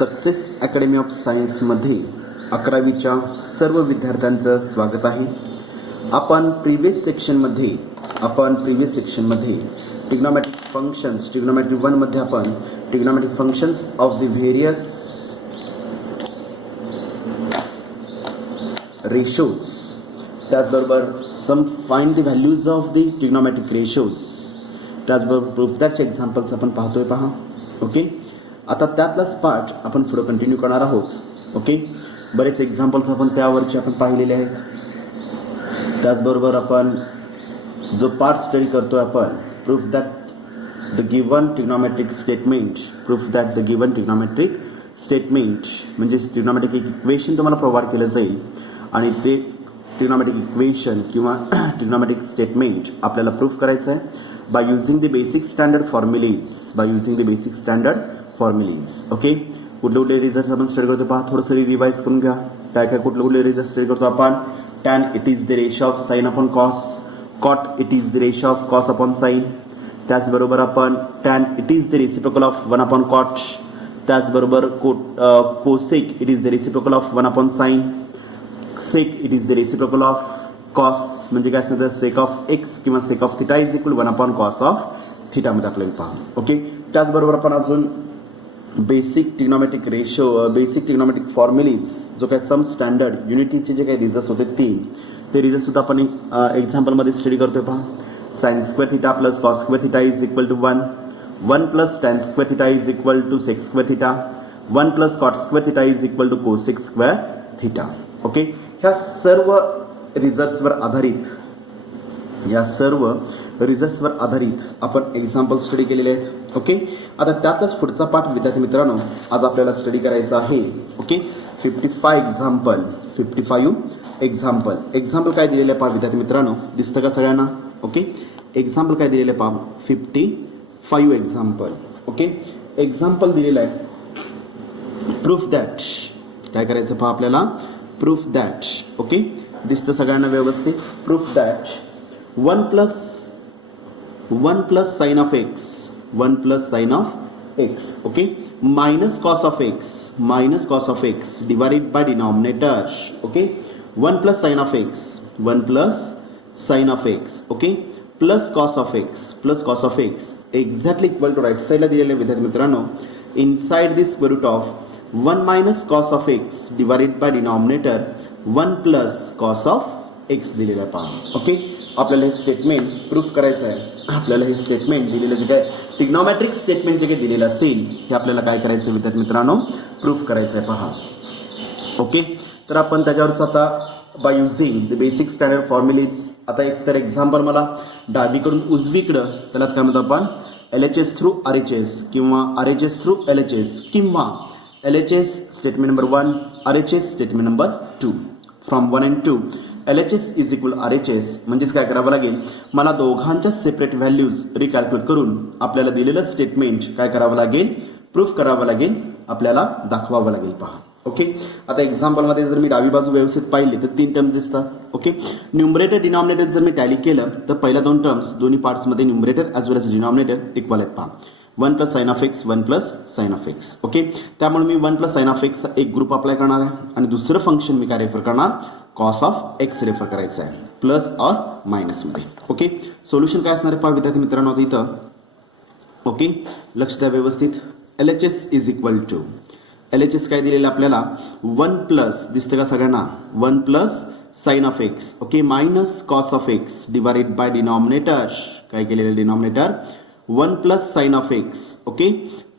Success academy of सायन्समध्ये 11वीच्या सर्व विद्यार्थ्यांचं स्वागत आहे. आपण प्रिव्हियस सेक्शनमध्ये ट्रिग्नोमेट्रिक फंक्शन्स ट्रिग्नोमेट्री 1 मध्ये आपण trigonometric functions of the various ratios, त्याचबरोबर some find the values of the trigonometric ratios, त्याचबरोबर प्रूफ दॅटचे एक्झाम्पल्स आपण पाहतोय. पहा ओके. आता त्यातलाच पार्ट आपण पुढे कंटिन्यू करणार आहोत. ओके. बरेच एक्झाम्पल्स आपण त्यावरचे आपण पाहिलेले आहेत. त्याचबरोबर आपण जो पार्ट स्टडी करतोय आपण proof that the given trigonometric statement म्हणजे ट्रिग्नोमेट्रिक इक्वेशन तुम्हाला प्रोव्हाइड केलं जाईल आणि ते ट्रिग्नोमेट्रिक इक्वेशन किंवा ट्रिग्नोमेट्रिक स्टेटमेंट आपल्याला प्रूफ करायचं आहे by using the basic standard formulas. Okay. कुठले रिझल्ट आपण स्टडी करतो पहा, थोडंसं रिवाइज करून घ्या. काय कुठले रिझल्ट स्टडी करतो आपण. Tan it is the ratio of sine upon cos, cot it is the ratio of cos upon sine. त्याचबरोबर आपण tan it is the reciprocal of 1 upon cot. त्याचबरोबर cosec it is the reciprocal of 1 upon sine. Sec it is the reciprocal of cos म्हणजे काय असतं sec of x किंवा sec of theta is equal 1 upon cos of theta मध्ये आपल्याला पहा. Okay. त्याचबरोबर आपण अजून बेसिक ट्रिग्नोमेट्रिक फॉर्म्युलेज जो काही सम स्टँडर्ड युनिटीचे जे काही रिझल्ट होते ते रिझल्ट सुद्धा आपण एक्झाम्पलमध्ये स्टडी करतोय. पहा sine square theta plus cos square theta is equal to 1 plus tan square theta is equal to sec square theta, 1 plus cot square theta is equal to cosec square theta. Okay. ह्या सर्व रिझल्ट्सवर आधारित आपण example study केलेले आहेत. Okay. आता त्यातच पुढचा पाठ विद्यार्थी मित्रांनो आज आपल्याला स्टडी करायचा आहे. ओके. 55 एक्झाम्पल काय दिलेले आहे पहा विद्यार्थी मित्रांनो, दिसतं का सगळ्यांना. ओके. एक्झाम्पल काय दिलेले आहे पहा 55 एक्झाम्पल. ओके. एक्झाम्पल दिलेलं आहे प्रूफ दॅट. काय करायचं पहा आपल्याला प्रूफ दॅट. ओके. दिसतं सगळ्यांना व्यवस्थित. Proof that 1 plus sine of x okay minus cos of x divided by denominator. Okay. 1 plus sine of x okay plus cos of x exactly equal to right साईडला दिलेले विद्यार्थी मित्रांनो inside this square root of 1 minus cos of x divided by denominator 1 plus cos of x दिलेलं आहे पहा. Okay. आपल्याला हे statement proof करायचं आहे. आपल्याला हे स्टेटमेंट दिलेलं जे काय ट्रिग्नोमेट्रिक स्टेटमेंट जे काही दिलेलं असेल हे आपल्याला काय करायचं विद्यार्थी मित्रांनो प्रूफ करायचं आहे. पहा. ओके. तर आपण त्याच्यावरच आता by using the basic standard formulas. आता एक तर एक्झाम्पल मला डावीकडून उजवीकडं त्यालाच काय म्हणतो आपण LHS थ्रू RHS किंवा RHS थ्रू LHS किंवा LHS statement number 1 RHS statement number 2 from 1 and 2 LHS is equal RHS म्हणजेच काय करावं लागेल मला दोघांच्या सेपरेट व्हॅल्यूज रिकॅल्क्युलेट करून आपल्याला दिलेलं स्टेटमेंट काय करावं लागेल प्रूफ करावं लागेल, आपल्याला दाखवावं लागेल. पहा. ओके. आता एक्झाम्पलमध्ये जर मी डावी बाजू व्यवस्थित पाहिली तर 3 टर्म्स दिसतात. ओके. न्यूमरेटर डिनॉमिनेटर जर मी टॅली केलं तर पहिल्या 2 टर्म्स दोन्ही पार्ट्समध्ये numerator as well age denominator equal आहेत. पहा 1 plus sine of x 1 plus sine of x. Okay. त्यामुळे मी 1 प्लस साइन ऑफ एक्सचा एक ग्रुप अप्लाय करणार आहे आणि दुसरं फंक्शन मी काय रेफर करणार कॉस ऑफ एक्स रेफर करायचं आहे प्लस और मायनसमध्ये. ओके. सोल्युशन काय असणार आहे पहा विद्यार्थी मित्रांनो आता इथं. ओके. लक्ष द्या व्यवस्थित. LHS is equal to LHS काय दिलेलं आपल्याला 1 प्लस दिसतं का सगळ्यांना 1 plus sine of x okay minus cos of x divided by denominator काय केलेलं denominator 1 plus sine of x okay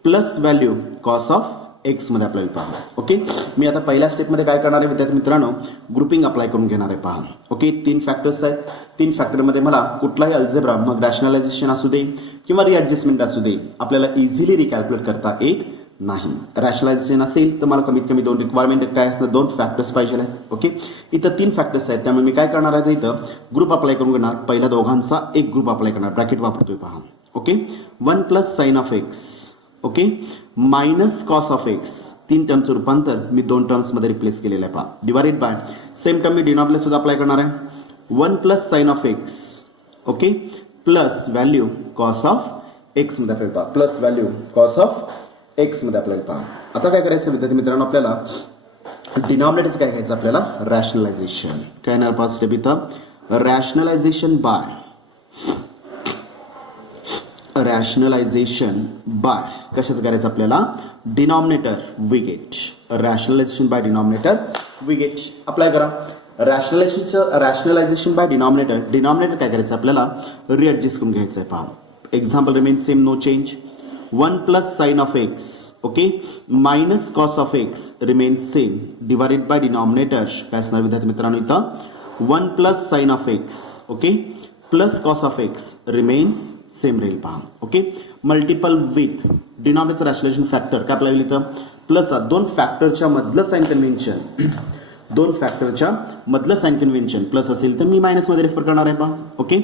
plus value cos of x मध्ये आपल्याला पहा. ओके. मी आता पहिल्या स्टेपमध्ये काय करणार आहे विद्यार्थी मित्रांनो ग्रुपिंग अप्लाय करून घेणार आहे. पहा. ओके. 3 फॅक्टर्स आहेत. 3 फॅक्टरमध्ये मला कुठलाही अल्जेब्रा मग रॅशनलायझेशन असू दे किंवा रिॲडजस्टमेंट असू दे आपल्याला इझिली रिकॅल्क्युलेट करता येत नाही. रॅशनलायझेशन असेल तर मला कमीत कमी 2 रिक्वायरमेंट काय असणार 2 फॅक्टर्स पाहिजे आहेत. ओके. इथं 3 फॅक्टर्स आहेत त्यामुळे मी काय करणार आहे इथं ग्रुप अप्लाय करून घेणार. पहिल्या दोघांचा एक ग्रुप अप्लाय करणार ब्रॅकेट वापरतोय. पहा. Okay. 1 plus sine of x okay minus cos of x 3 टर्मचं रूपांतर मी 2 टर्म्समध्ये रिप्लेस केलेलं आहे. पहा डिवाइडेड बाय सेम टर्म मी डिनॉमिनेटर सुद्धा अप्लाय करणार आहे 1 plus sine of x okay plus value cos of x मध्ये आपल्याला पहा plus value cos of x मध्ये आपल्याला पहा. आता काय करायचं विद्यार्थी मित्रांनो, आपल्याला डिनॉमिनेटरचं काय घ्यायचं, आपल्याला रॅशनलायझेशन. काय येणार पाच स्टेप इथं, रॅशनलायझेशन बाय कशाचं करायचं आपल्याला, denominator we get, rationalisation by denominator we get. Apply करा. रॅशनलायझेशन बाय डिनॉमिनेटर काय करायचं आपल्याला, रिएडजस्ट करून घ्यायचं आहे. पहा example remain same, no change. 1 plus sine of x, okay, minus cos of x remains same, divided by denominator काय असणार विद्यार्थी मित्रांनो इथं, 1 plus sine of x, okay, plus cos of x remains same राहील. पहा okay, multiple with denominator rationalisation factor काय आपल्याला इथं, प्लस दोन फॅक्टरच्या मधलं साइन कन्व्हेन्शन, दोन फॅक्टरच्या मधलं साइन कन्व्हेन्शन प्लस असेल तर मी मायनस मध्ये रेफर करणार आहे. पहा okay,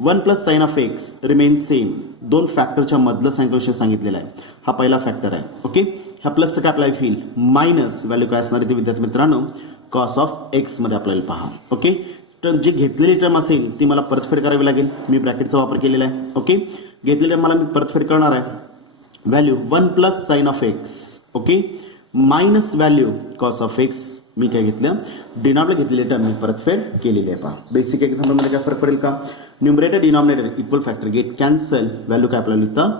1 plus sine of x remains same, दोन फॅक्टरच्या मधलं साइन कन्व्हेन्शन सांगितलेलं आहे. हा पहिला फॅक्टर आहे. ओके, ह्या प्लसचं काय अप्लाय होईल, मायनस व्हॅल्यू काय असणार आहे विद्यार्थी मित्रांनो, कॉस ऑफ एक्स मध्ये आपल्याला पहा. ओके, तर जी घेतलेली टर्म असेल ती मला परतफेड करावी लागेल. मी ब्रॅकेटचा वापर केलेला आहे. ओके, घेतलेली टर्म मला मी परतफेड करणार आहे. Value 1 plus sine of x, okay, minus value cos of x मी काय घेतलं, डिनॉमिनेटर घेतलेली टर्म मी परतफेड केलेली आहे. पहा बेसिक एक्झाम्पल मध्ये काय फरक पडेल का, numerator denominator equal factor get cancel, value काय आपल्याला इथं,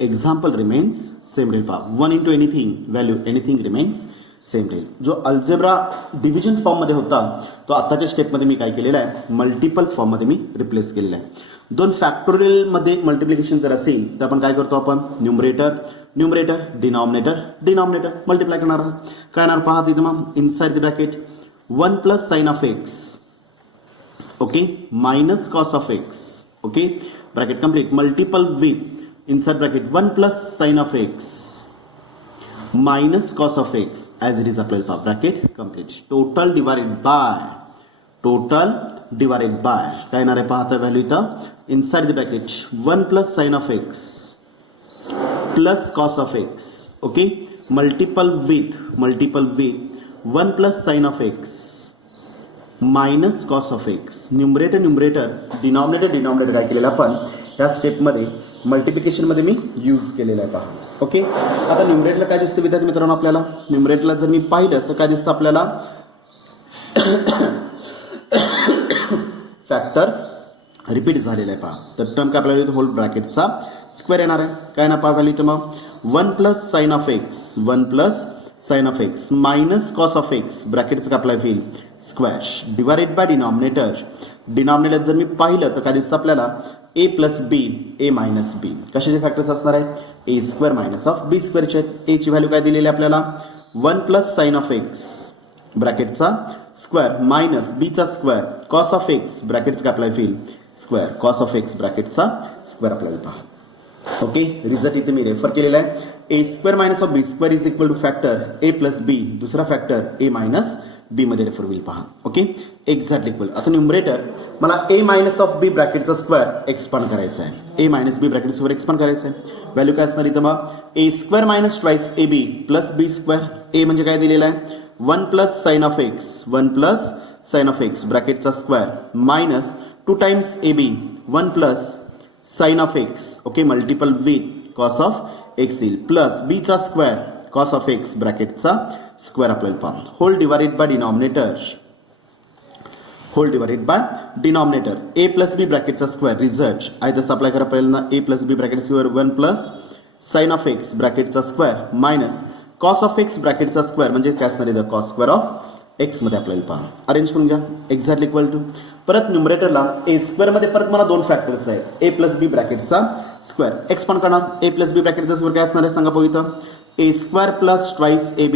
एक्झाम्पल रिमेन्स सेम राहील. पहा 1 into anything, value anything remains same राहील. जो अल्जेब्रा डिव्हिजन फॉर्म मध्ये होता तो आताच्या स्टेपमध्ये मी काय केलेला आहे, मल्टिपल फॉर्म मध्ये मी रिप्लेस केलेला आहे. दोन फॅक्टोरियल मध्ये मल्टिप्लिकेशन जर असेल तर आपण काय करतो, आपण न्यूमरेटर डिनॉमिनेटर मल्टिप्लाय करणार आहात. काय येणार पहा तिथे मग, inside the bracket 1 plus sine of x, okay, minus cos of x, okay, bracket complete, multiple with inside bracket 1 plus sine of x minus cos of x as it is आपल्याला पहा, bracket complete, total divided by काय येणार आहे पहा आता value इथं, inside the bracket 1 plus sine of x plus cos of x, okay, multiple with 1 plus sine of x minus cos of x. Numerator denominator काय केलेलं आपण या स्टेपमध्ये मल्टिप्लिकेशनमध्ये मी यूज केलेलं आहे. पहा ओके, आता न्यूमरेटरला काय दिसतं विद्यार्थी मित्रांनो, आपल्याला न्यूमरेटरला जर मी पाहिलं तर काय दिसतं आपल्याला, फॅक्टर रिपीट झालेला आहे. पहा तर टर्म काय आपल्याला होल ब्रॅकेटचा स्क्वेअर येणार आहे. काय ना पहा व्हॅल्यू इथं मग 1 plus sine of x minus cos of x ब्रॅकेटचं काय आपल्याला होईल, स्क्वेअर, डिवाइडेड बाय डिनॉमिनेटर जर मी पाहिलं तर काय दिसतं आपल्याला, a plus b, a minus b. कशाचे फॅक्टर्स असणार आहे, A square minus of B स्क्वेअरचे. ए ची व्हॅल्यू काय दिलेली आहे आपल्याला, 1 प्लस साइन ऑफ एक्स ब्रॅकेटचा स्क्वेअर मायनस बीचा स्क्वेअर कॉस ऑफ एक्स ब्रॅकेटचं काय अप्लाय होईल, स्क्वेअर, कॉस ऑफ एक्स ब्रॅकेटचा स्क्वेअर आपल्याला पहा. ओके, रिझल्ट इथे मी रेफर केलेला आहे. A square minus of B square is equal to factor A plus B, दुसरा फॅक्टर ए मायनस बी मध्ये रेफर होईल. पहा ओके, एक्झॅक्टली इक्वल. आता न्यूमरेटर मला ए मायनस ऑफ बी ब्रॅकेटचा स्क्वेअर एक्सपांड करायचा आहे, A minus B bracket square expand करायचं आहे. व्हॅल्यू काय असणार इथं मग, A square minus twice A B plus B square. A म्हणजे काय दिलेला आहे, 1 प्लस साइन ऑफ एक्स ब्रॅकेटचा square minus 2 times A B 1 plus sine of x, okay, multiple with cos of x येईल, प्लस बीचा स्क्वेअर कॉस ऑफ एक्स ब्रॅकेटचा square आपल्याला पहा, whole divided by denominator A plus बी ब्रॅकेटचा square. Result आहे तसं apply करा पहिल्यांदा, A plus B bracket square 1 plus sine of x ब्रॅकेटचा square minus cos of x ब्रॅकेटचा स्क्वेअर म्हणजे काय असणार आहे, कॉस स्क्वेअर ऑफ एक्स मध्ये आपल्याला पहा. अरेंज करून घ्या, एक्झॅक्टली इक्वल टू. परत न्यूमरेटरला ए स्क्वेअर मध्ये परत मला दोन फॅक्टर्स आहेत, ए प्लस बी ब्रॅकेटचा स्क्वेअर एक्सपांड करणार. ए प्लस बी ब्रॅकेटचा स्क्वेअर काय असणार आहे सांगा पाहू इथं, A square plus twice A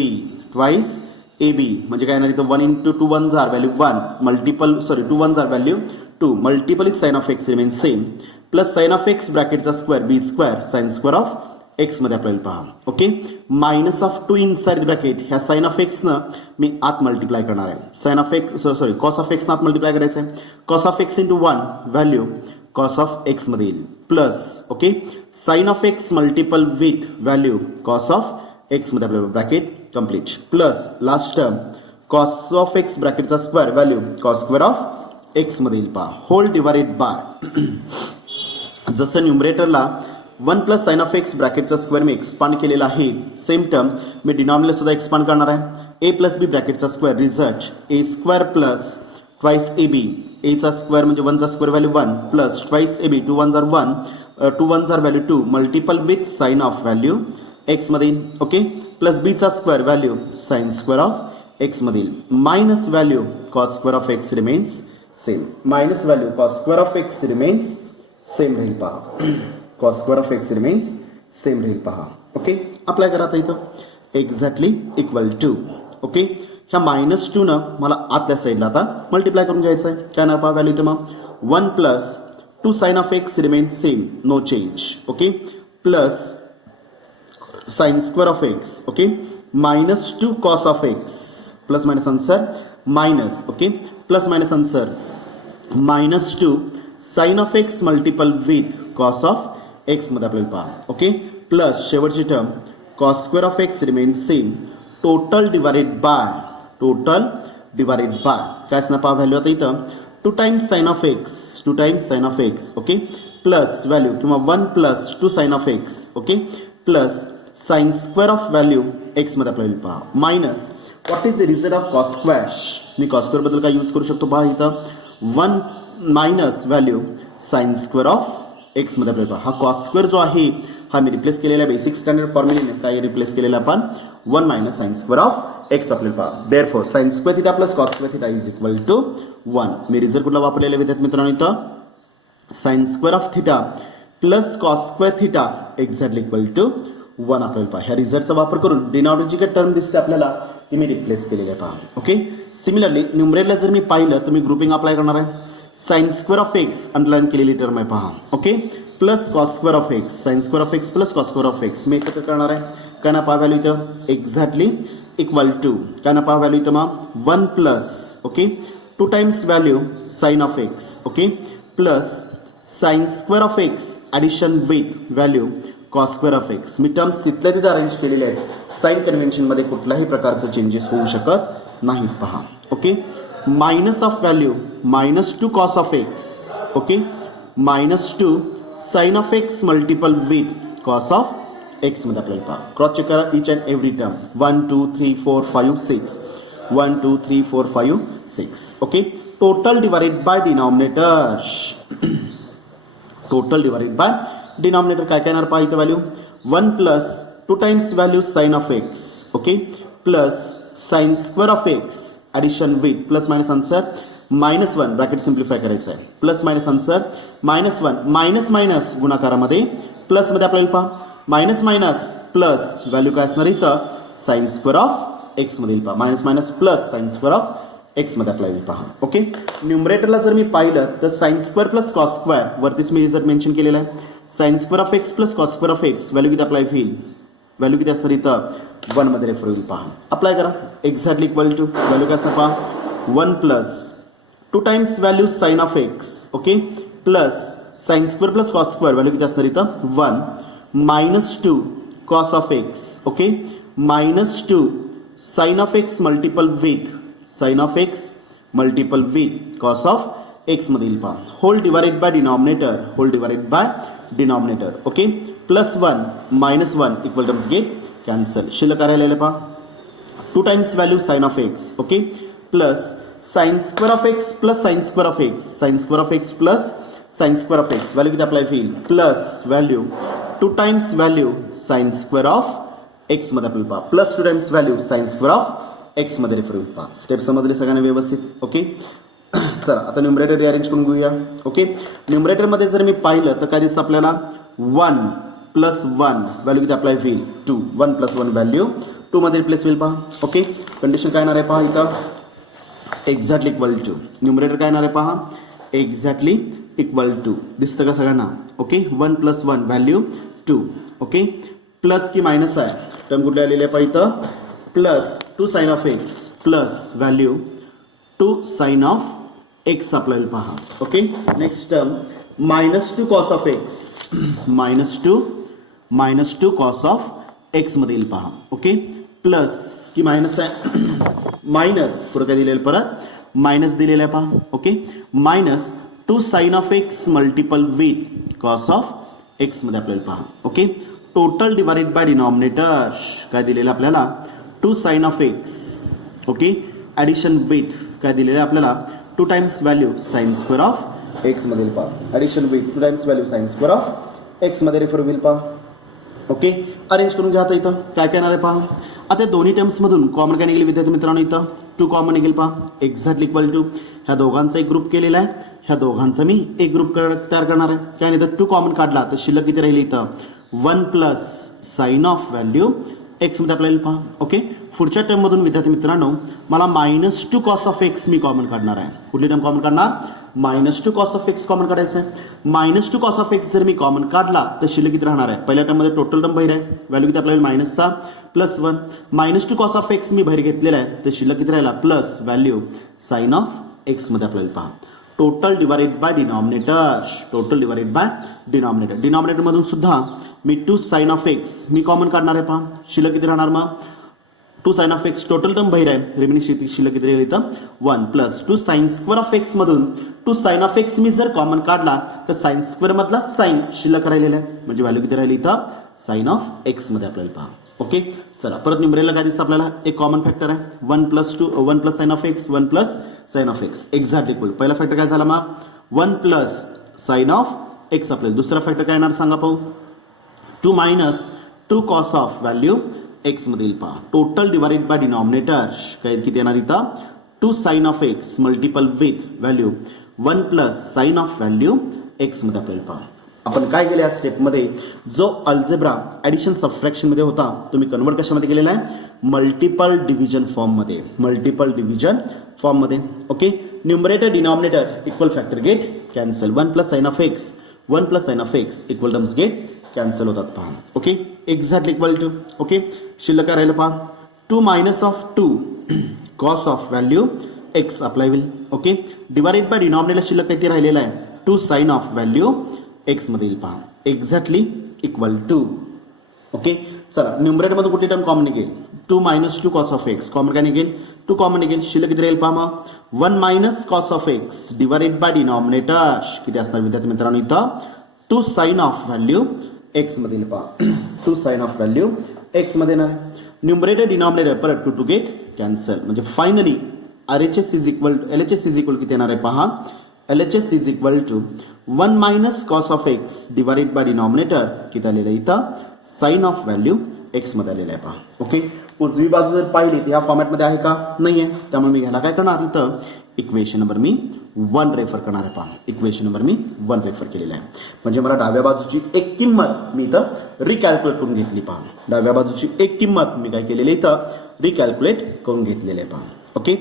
B म्हणजे काय येणार इथं, 1 इंटू 2 1 जार व्हॅल्यू 1 मल्टिपल 2 1 जार value 2 multiple is sine of x remain same plus sine of x ब्रॅकेटचा square B square sine square of x मध्ये आपल्याला पहा. Okay, minus of 2 inside bracket ह्या साइन ऑफ एक्स न मी आत मल्टिप्लाय करणार आहे. Sine of x cos of x न आत मल्टिप्लाय करायचं आहे. Cos of x into 1 value cos of x मध्ये येईल plus, okay, sine of x multiple with value cos of x मध्ये आपल्याला bracket complete plus last term cos of x ब्रॅकेटचा square value cos square of x मध्ये येईल पहा, whole divided by. जसं न्यूमरेटरला 1 प्लस साइन ऑफ एक्स ब्रॅकेटचा square मी एक्सपांड केलेला आहे. सेम टर्म मी डिनॉमिनेटर सुद्धा एक्सपांड करणार आहे. ए प्लस बी ब्रॅकेटचा square result a square plus twice A b, एचा स्क्वेअर म्हणजे 1चा स्क्वेअर व्हॅल्यू 1 प्लस ट्वाइस ए बी 2 1 जार 1 2 1 जार value 2 multiple with sine of value x मधील. ओके, प्लस बीचा square value sine square of x मधील minus value cos square of x remains same. Minus value cos square of x remains same राहील पहा. Cos square of x remains same राहील पहा. Okay, apply करा आता इथं exactly equal to. Okay, ह्या -2 न मला आतल्या साईडला आता मल्टिप्लाय करून घ्यायचं आहे. काय ना पहा व्हॅल्यू इथं मग 1 plus 2 sine of x remains same no change. Okay, plus sine square of x. Okay, -2 cos of x plus minus answer minus. Okay, plus minus answer -2 sine of x multiple with cos of x मध्ये आपल्याला पहा. Okay, plus शेवटची term cos square of x remains same total divided by काय असणार पहा value आता इथं 2 times sine of x 2 times sine of x. Okay, plus value किंवा 1 plus 2 sine of x. Okay, plus sine square of value x मध्ये आपल्याला पहा minus what is the result of cos square. मी cos square बद्दल काय use करू शकतो पहा इथं 1 minus value sine square of x मध्ये आपल्याला पहा. हा कॉस स्क्वेअर जो आहे हा मी रिप्लेस केलेला बेसिक स्टँडर्ड फॉर्म्युलेने काय रिप्लेस केलेला आपण 1 minus sine square of x आपल्याला पहा. Therefore sine square theta plus cos square theta is equal to 1. मी रिझल्ट कुठला वापरलेला विद्यार्थी मित्रांनो इथं sine square of theta plus cos square theta exactly equal to 1 आपल्याला पहा. ह्या रिझल्टचा वापर करून डिनॉमिनेटरची काय टर्म दिसते आपल्याला ती मी रिप्लेस केलेली आहे पहा. ओके, सिमिलरली न्यूमरेटरला जर मी पाहिलं तर मी ग्रुपिंग अप्लाय करणार आहे. Sine square of x underline केलेली टर्म आहे पहा. Okay, plus cos square of x sine square of x plus cos square of x मी एकत्र करणार आहे. काय ना पहा व्हॅल्यू इथं एक्झॅक्टली इक्वल टू काय ना पहा व्हॅल्यू इथं मग 1 plus. Okay, 2 times value sine of x. Okay, plus sine square of x addition with value cos square of x. मी टर्म्स तिथल्या तिथे अरेंज केलेले आहेत. साइन कन्व्हेन्शनमध्ये कुठल्याही प्रकारचं चेंजेस होऊ शकत नाहीत पहा. Okay, minus of value -2 cos of x. Okay, -2 sine of x multiple with cos of x मध्ये आपल्याला पहा. क्रॉस चेक करा each and every term 1 2 3 4 5 6 1 2 3 4 5 6. Okay, total divided by denominator. Total divided by denominator काय येणार पहा इथं value 1 plus 2 times value sine of x. Okay, plus sine square of x addition with plus minus answer -1 bracket simplify करायचं आहे. Plus minus answer -1 minus minus गुणाकारामध्ये plus मध्ये आपल्याला पहा मायनस मायनस प्लस व्हॅल्यू काय असणार इथं साइन स्क्वेअर ऑफ एक्स मध्ये पहा minus minus plus sine square of x मध्ये आपल्याला पहा. ओके, न्यूमरेटरला जर मी पाहिलं तर sign square plus cos square वरतीच मी रिझल्ट मेन्शन केलेला आहे. Sine square of x plus cos square of x value किती अप्लाय होईल व्हॅल्यू किती असणार इथं 1 मध्ये रेफर होईल पहा. अप्लाय करा एक्झॅक्टली इक्वल टू व्हॅल्यू काय असणार पहा 1 plus 2 times value sine of x. Okay, plus sine square plus cos square value किती असणार इथं 1 -2 cos of x. Okay, -2 sine of x multiple with cos of x मध्ये पहा. Whole divided by denominator. Okay, plus 1 -1 equal terms get cancel. शिल्लक राहिलेलं पहा 2 times value sine of x. Okay, plus sine square of x plus sine square of x sine square of x plus sine square of x value किती apply होईल plus value 2 times value sine square of x मध्ये आपल्याला पहा plus 2 times value sine square of x मध्ये refer होईल पहा. Step समजले सगळ्यांना व्यवस्थित. ओके, चला आता न्यूमरेटर रिअरेंज करून घेऊया. ओके, न्यूमरेटर मध्ये जर मी पाहिलं तर काय दिसतं आपल्याला 1 प्लस 1 व्हॅल्यू किती अप्लाय होईल 2 1 प्लस 1 व्हॅल्यू 2 मध्ये रिप्लेस होईल पहा. ओके, कंडिशन काय येणार आहे पहा इथं एक्झॅक्टली इक्वल टू. न्यूमरेटर काय येणार आहे पहा एक्झॅक्टली इक्वल टू दिसतं का सगळ्यांना. Okay, 1 plus 1 value 2. Okay, plus की मायनस आहे टर्म कुठले आलेले आहे पहा इथं plus 2 sine of x plus value 2 sine of x आपल्याला पहा. Okay, next term -2 cos of x -2 cos of x मध्ये येईल पहा. ओके, प्लस की मायनस आहे मायनस पुढे काय दिलेलं परत मायनस दिलेलं आहे पहा. Okay, -2 sine of x multiple with cos of x मध्ये आपल्याला पहा. Okay, total divided by denominator काय दिलेलं आपल्याला 2 sine of x. Okay, addition with काय दिलेलं आहे आपल्याला 2 times value sine square of x मध्ये पहा. Addition with 2 times value sine square of x मध्ये रेफर होईल पहा. ओके, अरेंज करून घ्या. आता इथं काय काय येणार आहे पहा. आता दोन्ही टर्म्समधून कॉमन काय निघेल विद्यार्थी मित्रांनो, इथं 2 कॉमन निघेल पहा. एक्झॅक्टली इक्वल टू ह्या दोघांचा एक ग्रुप केलेला आहे, ह्या दोघांचा मी एक ग्रुप तयार करणार आहे. काय नाही तर 2 कॉमन काढला तर शिल्लक किती राहील इथं 1 plus sine of value x मध्ये आपल्याला पहा. ओके, पुढच्या टर्म मधून विद्यार्थी मित्रांनो मला -2 कॉस ऑफ एक्स मी कॉमन काढणार आहे. कुठली टर्म कॉमन काढणार, -2 कॉस ऑफ एक्स कॉमन काढायचं आहे. -2 कॉस ऑफ एक्स जर मी कॉमन काढला तर शिल्लक किती राहणार आहे. पहिल्या टर्म मध्ये टोटल टर्म बाहेर आहे, व्हॅल्यू किती आपल्याला -6 प्लस 1. -2 कॉस ऑफ एक्स मी बाहेर घेतलेला आहे तर शिल्लक किती राहिला plus value sine of x मध्ये आपल्याला पहा. Total divided by denominator, total divided by denominator. Denominator मधून सुद्धा मी 2 साइन ऑफ एक्स मी कॉमन काढणार आहे पहा. शिल्लक किती राहणार मग 2 sine of x total term बाहेर आहे, रिमेनिंग शिल्लक किती राहील इथं 1 plus 2 sine square of x मधून 2 साइन ऑफ एक्स मी जर कॉमन काढला तर साइन स्क्वेअर मधला साइन शिल्लक राहिलेला आहे, म्हणजे व्हॅल्यू किती राहिली इथं साइन ऑफ एक्स मध्ये आपल्याला पहा. ओके, चला परत न्यूमरेटरला काय दिसतं आपल्याला एक कॉमन फॅक्टर आहे 1 plus sine of x 1 plus sine of x exact equal. पहिला फॅक्टर काय झाला मग 1 प्लस साइन ऑफ एक्स. आपल्याला दुसरा फॅक्टर काय येणार सांगा पाहू 2 minus 2 cos of value x मध्ये पहा. टोटल डिवाइडेड बाय डिनॉमिनेटर काय किती येणार इथं 2 sine of x multiple with value 1 plus sine of value x मध्ये आपल्याला पहा. आपण काय केलं या स्टेपमध्ये जो अल्जेब्रा ॲडिशन सबट्रॅक्शन मध्ये होता तो मी कन्वर्ट कशामध्ये केलेला आहे मल्टिपल डिव्हिजन फॉर्म मध्ये, मल्टिपल डिव्हिजन फॉर्म मध्ये. Okay, numerator denominator equal factor get cancel. 1 plus sine of x 1 plus sine of x equal terms get cancel होतात पहा. Okay, exactly equal to. Okay, शिल्लक काय राहिलं पहा 2 minus of 2 cos of value x apply होईल. Okay, divided by denominator शिल्लक किती राहिलेला आहे 2 साइन ऑफ व्हॅल्यू एक्स मध्ये येईल पहा. Exactly equal to. ओके, चला न्यूमरेटर मध्ये कुठली टर्म कॉमन निघेल 2 minus 2 cos of x common काय निघेल 2 कॉमन निघेल. शिल्लक किती राहील पहा मग 1 minus cos of x divided by denominator किती असणार विद्यार्थी मित्रांनो इथं 2 साइन ऑफ व्हॅल्यू एक्स मध्ये येईल पहा. 2 साइन ऑफ व्हॅल्यू एक्स मध्ये येणार. न्यूमरेटर डिनॉमिनेटर परत 2 टू गेट कॅन्सल, म्हणजे finally RHS is equal LHS is equal किती येणार आहे पहा LHS is equal to 1 minus cos of x divided by denominator किती आलेलं आहे इथं साइन ऑफ व्हॅल्यू एक्स मध्ये आलेलं आहे पहा. ओके, उजवी बाजू जर पाहिली तर या फॉर्मॅटमध्ये आहे का नाही आहे, त्यामुळे मी घ्यायला काय करणार इथं इक्वेशन नंबर मी 1 रेफर करणार आहे पहा. इक्वेशन नंबर मी 1 रेफर केलेला आहे, म्हणजे मला डाव्या बाजूची एक किंमत मी इथं रिकॅल्क्युलेट करून घेतली पहा. डाव्या बाजूची एक किंमत मी काय केलेली इथं रिकॅल्क्युलेट करून घेतलेली आहे पहा. ओके,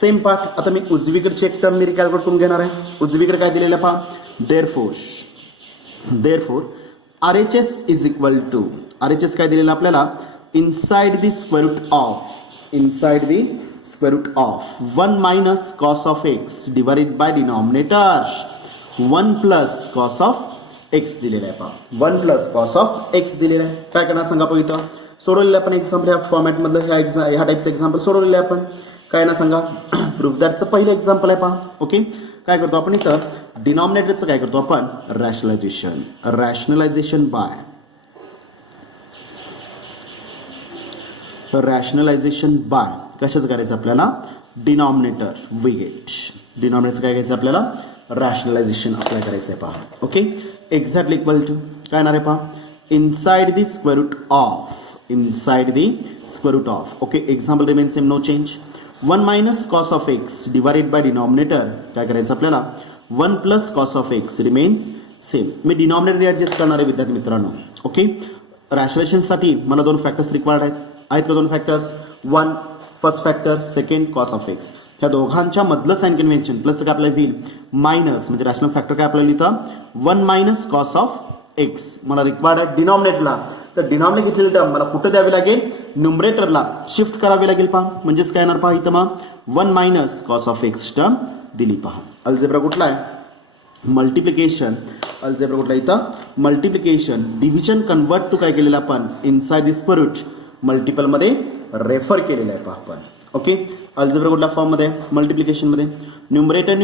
सेम पार्ट आता मी उजवीकडची एक टर्म मी रिकॅल्क्युलेट करून घेणार आहे. उजवीकडे काय दिलेलं आहे पहा therefore RHS is equal to RHS काय दिलेलं आपल्याला inside the square root of 1 minus cos of x divided by denominator 1 plus cos of x दिलेला आहे पहा. 1 प्लस कॉस ऑफ एक्स दिलेला आहे. काय करणार सांगा पाहू इथं सोडवलेलं आपण एक्झाम्पल ह्या फॉर्मॅट मधलं ह्या टाईपचं एक्झाम्पल सोडवलेलं आहे आपण. काय ना सांगा प्रूफ दॅटचं पहिलं एक्झाम्पल आहे पहा. ओके, काय करतो आपण इथं डिनॉमिनेटरचं काय करतो आपण रॅशनलायझेशन बाय कशाचं करायचं आपल्याला डिनॉमिनेटर वी गेट डिनॉमिनेटरचं काय घ्यायचं आपल्याला रॅशनलायझेशन अप्लाय करायचं आहे पहा. ओके, एक्झॅक्टली इक्वल टू काय येणार आहे पहा inside the square root of. Okay, example remain same no change. 1 minus cos of x divided by denominator काय करायचं आपल्याला 1 plus cos of x remains same. मी डिनॉमिनेटर ॲडजस्ट करणार आहे विद्यार्थी मित्रांनो. ओके, रॅशनलायझेशनसाठी मला 2 फॅक्टर्स रिक्वायर्ड आहेत का 2 factors 1 first factor second cos of x. ह्या दोघांच्या मधलं साइन कन्व्हेन्शन प्लस काय आपल्याला होईल मायनस, म्हणजे रॅशनल फॅक्टर काय आपल्याला इथं 1 मायनस कॉस ऑफ एक्स मला रिक्वायर्ड आहे डिनॉमिनेटरला. तर डिनॉमिनेटर घेतलेली टर्म मला कुठं द्यावी लागेल न्यूमरेटरला शिफ्ट करावी लागेल पहा. म्हणजेच काय येणार पहा इथं मग 1 minus cos of x term दिली पहा. अल्जेब्रा कुठला आहे मल्टिप्लिकेशन. अल्जेब्रा कुठला इथं मल्टिप्लिकेशन. डिव्हिजन कन्वर्ट टू काय केलेलं आपण inside the square root multiple मध्ये रेफर केलेलं आहे पहा आपण. ओके, अल्जेब्रा कुठल्या फॉर्म मध्ये मल्टिप्लिकेशन मध्ये न्यूमरेटर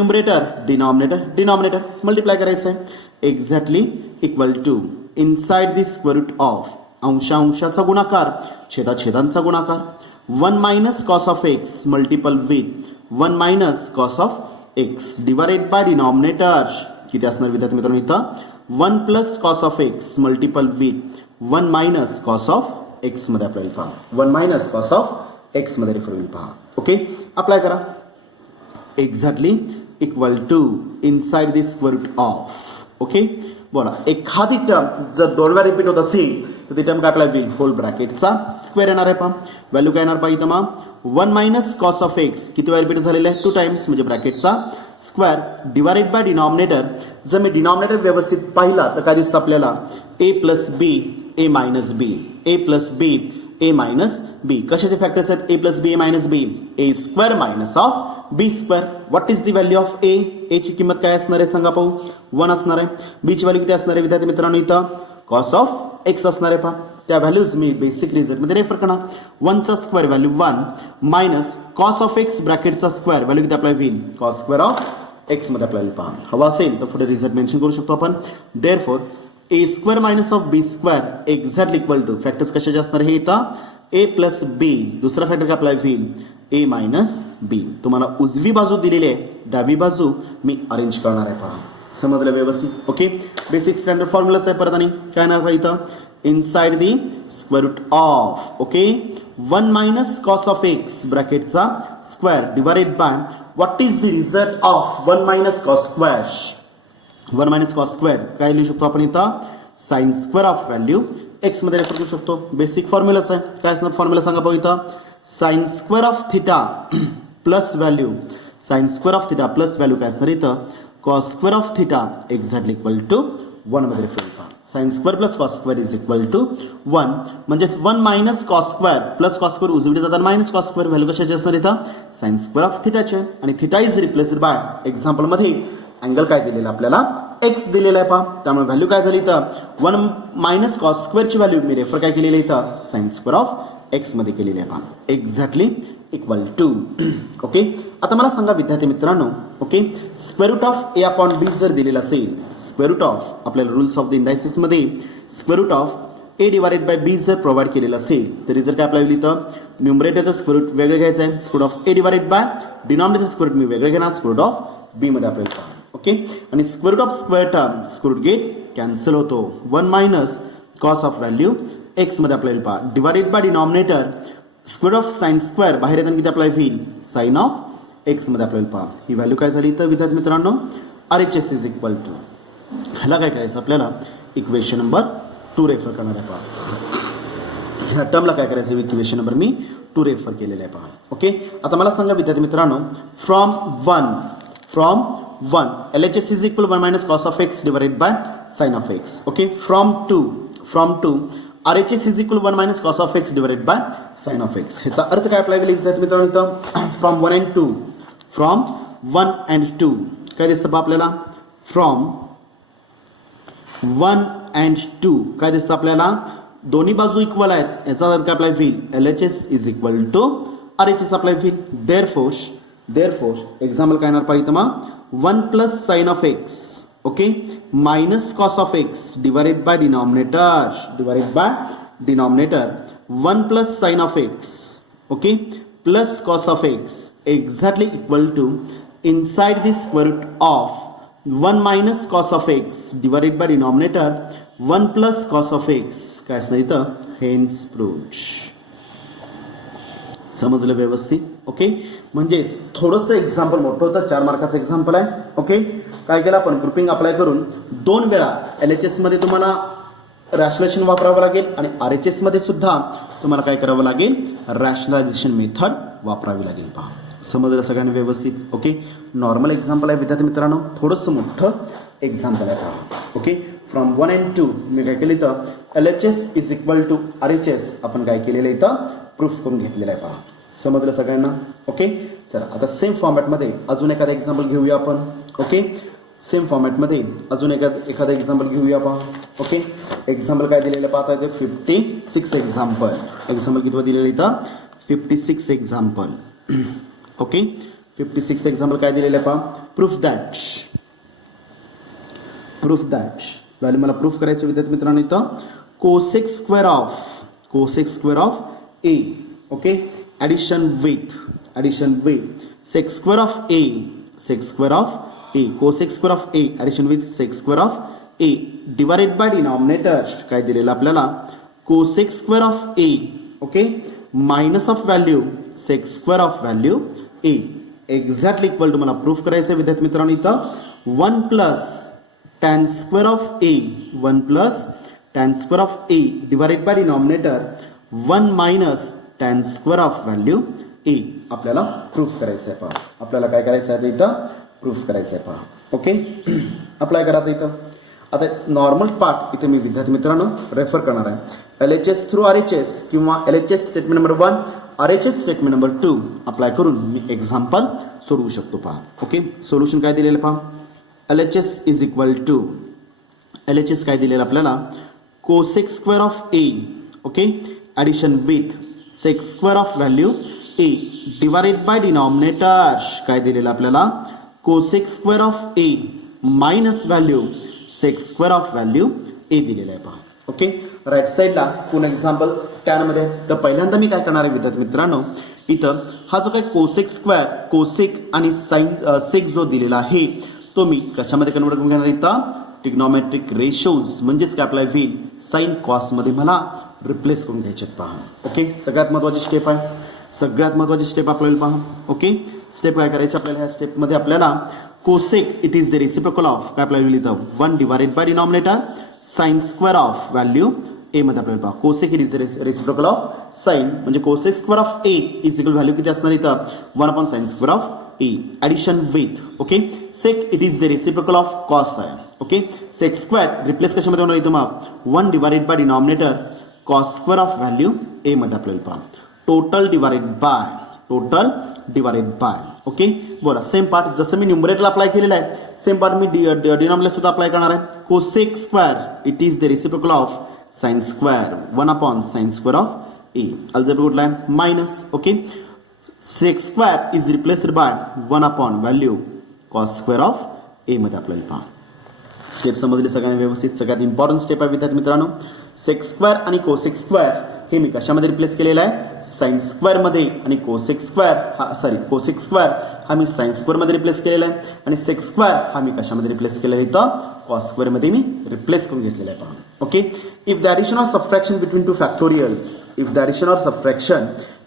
डिनॉमिनेटर मल्टिप्लाय करायचं आहे. Exactly equal to inside the square root of अंशाचा गुणाकार छेदांचा गुणाकार 1 minus cos of x multiple with 1 minus cos of x divided by denominator किती असणार विद्यार्थी मित्रांनो इथं 1 plus cos of x multiple with 1 minus cos of x मध्ये आपल्याला पहा 1 मायनस कॉस ऑफ एक्स मध्ये रेफर होईल पहा. ओके अप्लाय करा. Exactly equal to inside the square root of. Okay बोला एखादी टर्म जर 2 वेळा रिपीट होत असेल तर ती टर्म काय आपल्याला होईल होल ब्रॅकेटचा स्क्वेअर येणार आहे पहा. व्हॅल्यू काय येणार पाहिजे मग 1 मायनस कॉस ऑफ एक्स किती वेळा रिपीट झालेला आहे 2 टाइम्स म्हणजे ब्रॅकेटचा स्क्वेअर डिवाइडेड बाय डिनॉमिनेटर. जर मी डिनॉमिनेटर व्यवस्थित पाहिला तर काय दिसतं आपल्याला a plus b a minus b a plus b a minus b. कशाचे फॅक्टर्स आहेत a plus b a minus b a square minus of B square. What is the value of a a ची किंमत काय असणार आहे सांगा पाहू 1 असणार आहे. बी ची व्हॅल्यू किती असणार आहे विद्यार्थी मित्रांनो इथं कॉस ऑफ एक्स असणार आहे पहा. त्या व्हॅल्यूज मी बेसिक रिझल्ट मध्ये रेफर करणार 1 चा square value 1 minus cos of x ब्रॅकेटचा स्क्वेअर व्हॅल्यू किती आपल्याला होईल कॉस स्क्वेअर ऑफ एक्स मध्ये आपल्याला पहा. हवा असेल तर पुढे रिझल्ट मेन्शन करू शकतो आपण. Therefore a square minus of B square exactly equal to factors कशाचे असणार हे इथं ए प्लस बी दुसरा फॅक्टर काय आपल्याला होईल ए मायनस बी. तुम्हाला उजवी बाजू दिलेली आहे डावी बाजू मी अरेंज करणार आहे पहा. समजलं व्यवस्थित. ओके बेसिक स्टँडर्ड फॉर्म्युलाच आहे परत आणि काय नाव इथं inside the square root of okay 1 minus cos of x ब्रॅकेटचा square divided by what is the result of 1 minus cos square 1 minus cos square काय लिहू शकतो आपण इथं sine square of value x मध्ये रेफर करू शकतो. बेसिक फॉर्म्युलाच आहे. काय असणार फॉर्म्युला सांगा पाहू इथं sine square of theta plus value sine square of theta plus value काय असणार इथं cos square of theta exactly equal to 1 मध्ये रेफर होईल. Sine square plus cos square is equal to 1 म्हणजे 1 minus cos square plus cos square उजवीकडे जाताना minus cos square value कशाची असणार इथं साइन स्क्वेअर ऑफ थिटाचे आणि theta is replaced bye example मध्ये अँगल काय दिलेला आपल्याला एक्स दिलेला आहे पहा. त्यामुळे व्हॅल्यू काय झाली इथं 1 मायनस कॉस स्क्वेअरची व्हॅल्यू मी रेफर काय केलेली इथं साइन स्क्वेअर ऑफ एक्स मध्ये केलेली आहे पहा एक्झॅक्टली इक्वल टू. ओके आता मला सांगा विद्यार्थी मित्रांनो okay square root of a upon b जर दिलेला असेल स्क्वेअर रूट ऑफ आपल्याला रूल्स ऑफ द इंडायसिस मध्ये square root of a divided by b जर प्रोव्हाइड केलेला असेल तर रिझल्ट काय आपल्याला इथं न्यूमरेटरचं स्क्वेअर रूट वेगळं घ्यायचं आहे square of a divided by डिनॉमिनेटरचं स्क्वेअर रूट मी वेगळं घेणार स्क्वेअर रूट ऑफ बी मध्ये आपल्याला ओके आणि square root of square term square root get cancel होतो 1 minus cos of value x मध्ये आपल्याला पहा divided by denominator square of sine square बाहेर येताना किती आपल्याला होईल साइन ऑफ एक्स मध्ये आपल्याला पहा. ही व्हॅल्यू काय झाली तर विद्यार्थी मित्रांनो RHS इज इक्वल टू ह्याला काय करायचं आपल्याला इक्वेशन नंबर 2 रेफर करणार आहे पहा. ह्या टर्मला काय करायचं इक्वेशन नंबर मी 2 रेफर केलेलं आहे पहा. ओके आता मला सांगा विद्यार्थी मित्रांनो from 1 LHS is equal to 1 minus cos of x divided by sin of x. Okay, from 2 RHS is equal to 1 minus cos of x divided by sin of x. ह्याचा अर्थ काय अप्लाय केला विद्यार्थी मित्रांनो इथं फ्रॉम 1 and 2 काय दिसतं बा आपल्याला फ्रॉम 1 and 2 काय दिसतं आपल्याला दोन्ही बाजू इक्वल आहेत याचा अर्थ काय अप्लाय होईल LHS is equal to RHS apply होईल. therefore एक्झाम्पल काय येणार पाहिजे मग 1 plus sin of x okay minus cos of x divided by denominator 1 plus sin of x okay plus cos of x exactly equal to inside the square root of 1 minus cos of x divided by denominator 1 plus cos of x काय असणार इथं hence proved. समजलं व्यवस्थित. Okay म्हणजेच थोडंसं example मोठं होतं 4 मार्काचं example आहे. ओके काय केलं आपण ग्रुपिंग अप्लाय करून 2 वेळा LHS मध्ये तुम्हाला रॅशनलायझेशन वापरावं लागेल आणि RHS मध्ये सुद्धा तुम्हाला काय करावं लागेल रॅशनलायझेशन मेथड वापरावी लागेल पहा. समजलं सगळ्यांना व्यवस्थित. ओके नॉर्मल एक्झाम्पल आहे विद्यार्थी मित्रांनो थोडंसं मोठं एक्झाम्पल आहे पहा. ओके फ्रॉम 1 and 2 मी काय केलं इथं LHS is equal to RHS आपण काय केलेलं इथं प्रूफ करून घेतलेलं आहे पहा. समजलं सगळ्यांना. ओके चला आता सेम फॉर्मॅटमध्ये अजून एखादा एक्झाम्पल घेऊया आपण. ओके सेम फॉर्मॅटमध्ये अजून एखादा एक्झाम्पल घेऊया पहा. ओके एक्झाम्पल काय दिलेलं पाहता येते 56 एक्झाम्पल किती दिलेलं इथं 56 एक्झाम्पल. ओके 56 एक्झाम्पल काय दिलेलं आहे पहा प्रूफ दॅट व्हॅल्यू मला प्रूफ करायचे विद्यार्थी मित्रांनो इथं cosec square of a okay addition with sec square of a cosec square of a addition with sec square of a divided by denominator काय दिलेलं आपल्याला cosec square of a okay minus of value sec square of value a exactly equal to मला proof करायचं आहे विद्यार्थी मित्रांनो इथं 1 plus tan square of a 1 plus tan square of a divided by denominator 1 minus tan square of value a आपल्याला proof करायचं आहे पहा आपल्याला काय करायचं आहे इथं प्रूफ करायचं आहे पहा ओके अप्लाय करा इथं आता नॉर्मल पार्ट इथे मी विद्यार्थी मित्रांनो रेफर करणार आहे LHS थ्रू RHS किंवा LHS statement number 1 RHS statement number 2 apply करून मी एक्झाम्पल सोडवू शकतो पहा ओके सोल्युशन काय दिलेलं पहा LHS is equal to LHS काय दिलेलं आपल्याला cosec square of a okay addition with sec square of value a divided by denominator काय दिलेलं आपल्याला cosec square of a minus value sec square of value a दिलेलं आहे पहा okay right साईडला पुन्हा एक्झाम्पल टॅनमध्ये तर पहिल्यांदा मी काय करणार आहे विद्यार्थी मित्रांनो इथं हा जो काही कोसेक आणि साइन सेक जो दिलेला आहे तो मी कशामध्ये कन्वर्ट करून घेणार इथं ट्रिग्नॉमेट्रिक रेशोज म्हणजेच काय आपला व्हील साइन कॉसमध्ये मला रिप्लेस करून घ्यायचे पहा ओके सगळ्यात महत्त्वाची स्टेप आपल्याला पहा ओके स्टेप काय करायची आपल्याला ह्या स्टेपमध्ये आपल्याला cosec it is the reciprocal of काय आपल्याला लिहिलं 1 divided by denominator sine square of value a मध्ये आपल्याला पहा cosec it is the reciprocal of sine म्हणजे cosec square of a is equal value किती असणार इथं 1 upon sine square of a addition with okay sec it is the reciprocal of cos आहे okay sec square replace कशामध्ये होणार इथं मग 1 divided by denominator cos square of value a मध्ये आपल्याला पहा टोटल डिवाइडेड बाय ओके बोला same part जसं मी न्यूमरेटरला अप्लाय केलेलं आहे सेम पार्ट मी डिनॉमिनेटर सुद्धा अप्लाय करणार आहे cosec square it is the reciprocal of sine square 1 upon sine square of a algebra कुठला आहे minus okay sec square is replaced by 1 upon value cos square of a मध्ये आपल्याला पहा step समजली सगळ्यांना व्यवस्थित सगळ्यात इम्पॉर्टंट स्टेप आहे विद्यार्थी मित्रांनो सेक स्क्वेअर आणि कोसेक स्क्वेअर हे मी कशामध्ये रिप्लेस केलेलं आहे साइन स्क्वेअर मध्ये आणि कोसेक स्क्वेअर हा मी साइन स्क्वेअर मध्ये रिप्लेस केलेला आहे आणि सेक स्क्वेअर हा मी कशामध्ये रिप्लेस केलेला आहे इथं कॉस स्क्वेअर मध्ये मी रिप्लेस करून घेतलेला आहे पहा okay if the addition or subtraction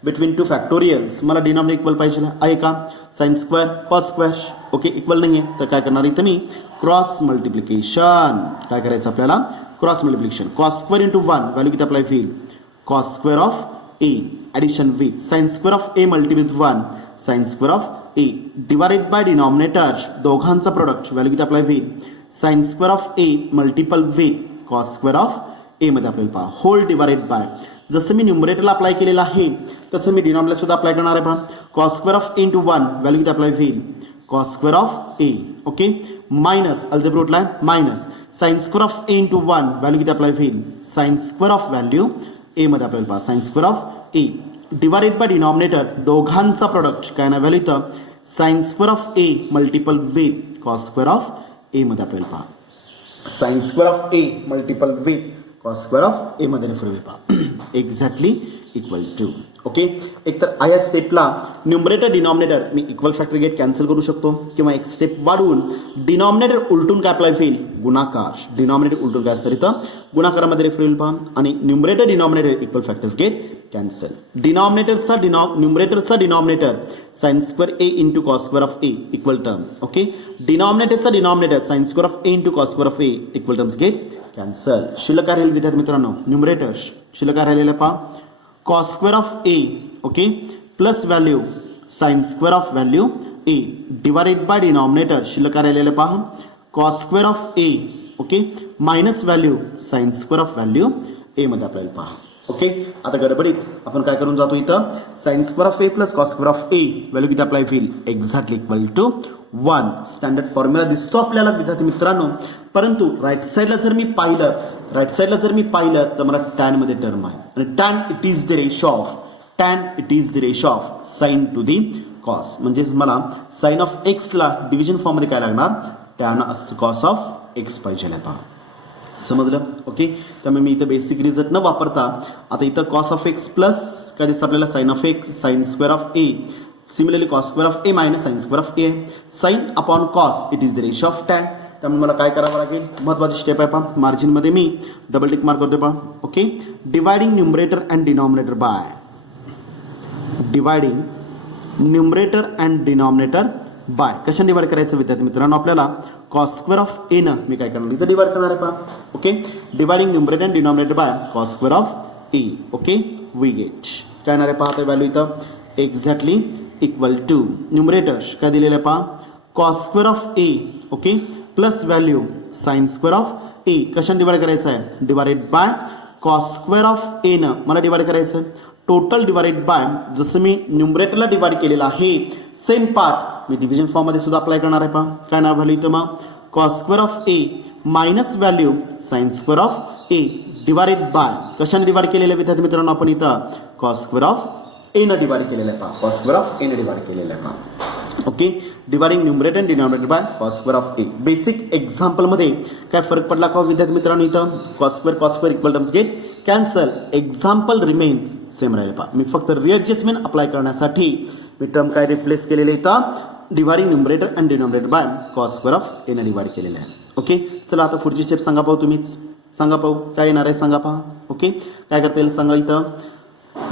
between two factorials मला डिनॉमिनेटर इक्वल पाहिजे आहे का sine square cos square okay equal नाही आहे तर काय करणार इथं मी क्रॉस मल्टिप्लिकेशन काय करायचं आपल्याला cross multiplication cos square into 1 value किती अप्लाय होईल cos square of a addition with sin square of a multiplied with 1 sin square of a divided by denominator दोघांचा प्रोडक्ट व्हॅल्यू किती अप्लाय होईल sin square of a multiple with cos square of a मध्ये आपल्याला पहा whole divided by जसं मी न्यूमरेटरला apply केलेलं आहे तसं मी डिनॉमिनेटर सुद्धा अप्लाय करणार आहे पहा cos square of a into 1 value किती अप्लाय होईल cos square of a okay minus algebra कुठला आहे minus sin square of a into 1 value किती अप्लाय होईल sin square of value a मध्ये आपल्याला पहा sine square of a divided by denominator दोघांचा प्रोडक्ट काय ना व्हॅल्यू इथं sine square of a multiple with cos square of a मध्ये आपल्याला पहा sine square of a multiple with cos square of a मध्ये रेफर होईल पहा एक्झॅक्टली इक्वल टू ओके एक तर या स्टेपला न्यूमरेटर डिनॉमिनेटर मी इक्वल फॅक्टर गेट कॅन्सल करू शकतो किंवा एक स्टेप वाढवून डिनॉमिनेटर उलटून काय अप्लाय होईल गुणाकार डिनॉमिनेटर उलटून काय असतं इथं गुणाकारामध्ये रेफर होईल पहा आणि numerator denominator equal factors get cancel न्यूमरेटरचा denominator sine square a into cos square of a equal term okay डिनॉमिनेटरचा denominator sine square of a into cos square of a equal terms get cancel शिल्लक काय राहील विद्यार्थी मित्रांनो numerator शिल्लक काय राहिलेलं पहा cos square of a okay plus value sin square of value a divided by denominator शिल्लक काय राहिलेलं पहा cos square of a okay minus value sin square of value a मध्ये आपल्याला पहा ओके आता गडबडीत आपण काय करून जातो इथं sin square of a plus cos square of a value किती अप्लाय होईल exactly equal to 1 standard formula दिसतो आपल्याला विद्यार्थी मित्रांनो परंतु राईट साईडला जर मी पाहिलं तर मला टॅन मध्ये टर्म आहे आणि tan it is the ratio of sine to the cos म्हणजे मला साइन ऑफ एक्स ला डिव्हिजन फॉर्म मध्ये काय लागणार टॅन कॉस ऑफ एक्स पाहिजे पहा समजलं? ओके. त्यामुळे मी इथं बेसिक रिझल्ट न वापरता आता इथं कॉस ऑफ एक्स प्लस काय दिसतं आपल्याला sine of x sine square of a. Similarly cos square of a minus sine square of a. Sine upon cos it is the ratio of tan. त्यामुळे मला काय करावं लागेल, महत्वाची स्टेप आहे पहा, मार्जिनमध्ये मी डबल टिक मार्क करतोय पहा. Okay. Dividing numerator and denominator by dividing numerator and denominator by कशाने डिवाइड करायचं विद्यार्थी मित्रांनो, आपल्याला कॉस स्क्वेअर ऑफ ए न मी काय करणार इथं डिवाइड करणार आहे पहा. Okay. Dividing numerator and denominator by cos square of a. Okay. We get काय येणार आहे पहा आता व्हॅल्यू इथं एक्झॅक्टली इक्वल टू न्यूमरेटर काय दिलेलं आहे पहा cos square of a. Okay. Plus value sine square of a कशाने डिवाइड करायचं आहे, divided by cos square of a न मला डिवाइड करायचं आहे. टोटल डिवाइडेड बाय जसं मी न्यूमरेटरला डिवाइड केलेलं आहे सेम पार्ट मी डिव्हिजन फॉर्म मध्ये सुद्धा अप्लाय करणार आहे पहा. काय नाव व्हॅल्यू इथं मग cos square of a minus value sine square of a divided bye कशाने डिवाइड केलेलं आहे विद्यार्थी मित्रांनो, आपण इथं कॉस स्क्वेअर ऑफ ए न डिवाइड केलेलं आहे पहा. कॉस स्क्वेअर ऑफ ए न डिवाइड केलेलं आहे पहा. Okay. Dividing numerator and denominator by cos square of A. Basic example मध्ये काय फरक पडला का विद्यार्थी मित्रांनो, इथं cos square equal terms get cancel, example remains same राहील पहा. मी फक्त रिएडजस्टमेंट अप्लाय करण्यासाठी मी टर्म काय रिप्लेस केलेले इथं dividing numerator and denominator by cos square of a ने डिवाइड केलेलं आहे. ओके. चला आता पुढची स्टेप सांगा पाहू, तुम्हीच सांगा पाहू काय येणार आहे सांगा पहा. ओके. काय करता येईल सांगा इथं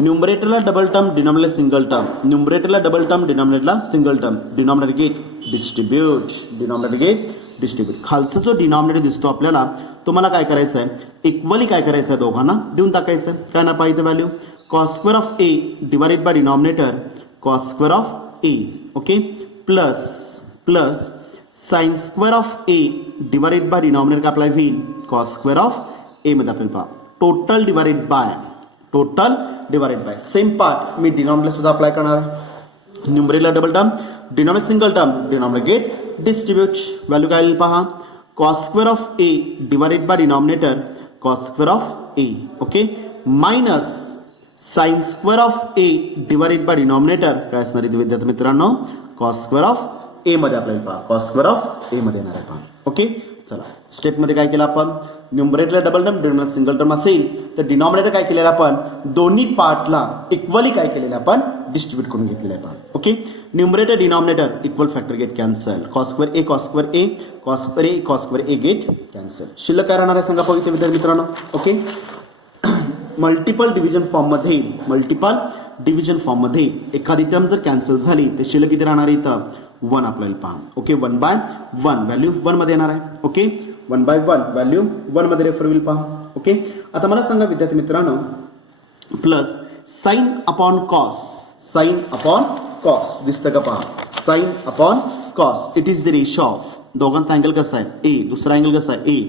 न्यूमरेटरला double term denominator single term, न्यूमरेटरला डबल टर्म डिनॉमिनेटरला single term, denominator get distribute, denominator get distribute. खालचा जो डिनॉमिनेटर दिसतो आपल्याला तो मला काय करायचं आहे इक्वली काय करायचं आहे दोघांना देऊन टाकायचं आहे. काय ना पाहिजे value cos square of a divided by denominator cos square of a. Okay. Plus plus sine square of a divided by denominator काय अप्लाय होईल कॉस स्क्वेअर ऑफ ए मध्ये आपल्याला पहा total divided by same part मी denominator सुद्धा apply करणार आहे. न्यूमरेटरला double term denominator single term, denominator get distribute. Value काय येईल पहा cos square of a divided by denominator cos square of a. Okay. Minus sine square of a divided by denominator काय असणार आहे विद्यार्थी मित्रांनो कॉस स्क्वेअर ऑफ ए मध्ये आपल्याला पहा कॉस स्क्वेअर ऑफ ए मध्ये येणार आहे पहा. ओके. चला स्टेप मध्ये काय केलं आपण न्यूमरेटरला double term denominator single term असेल तर डिनॉमिनेटर काय केलेलं आपण दोन्ही पार्टला इक्वली काय केलेलं आपण डिस्ट्रीब्यूट करून घेतलेलं आहे. Okay. Numerator denominator equal factor get cancel, cos square a cos square a cos square a cos square a get cancel. शिल्लक काय राहणार आहे सांगा पाहू इथे विद्यार्थी मित्रांनो. ओके. मल्टिपल डिव्हिजन फॉर्म मध्ये एखादी टर्म जर कॅन्सल झाली तर शिल्लक किती राहणार इथं 1 आपल्याला पहा. ओके. 1/1 व्हॅल्यू 1 मध्ये येणार आहे. ओके. 1/1 व्हॅल्यू 1 मध्ये रेफर होईल पहा. ओके. आता मला सांगा विद्यार्थी मित्रांनो प्लस साइन अपॉन कॉस दिसतं का पहा sign upon cos it is the ratio of दोघांचा अँगल कसा आहे ए, दुसरा अँगल कसा आहे ए,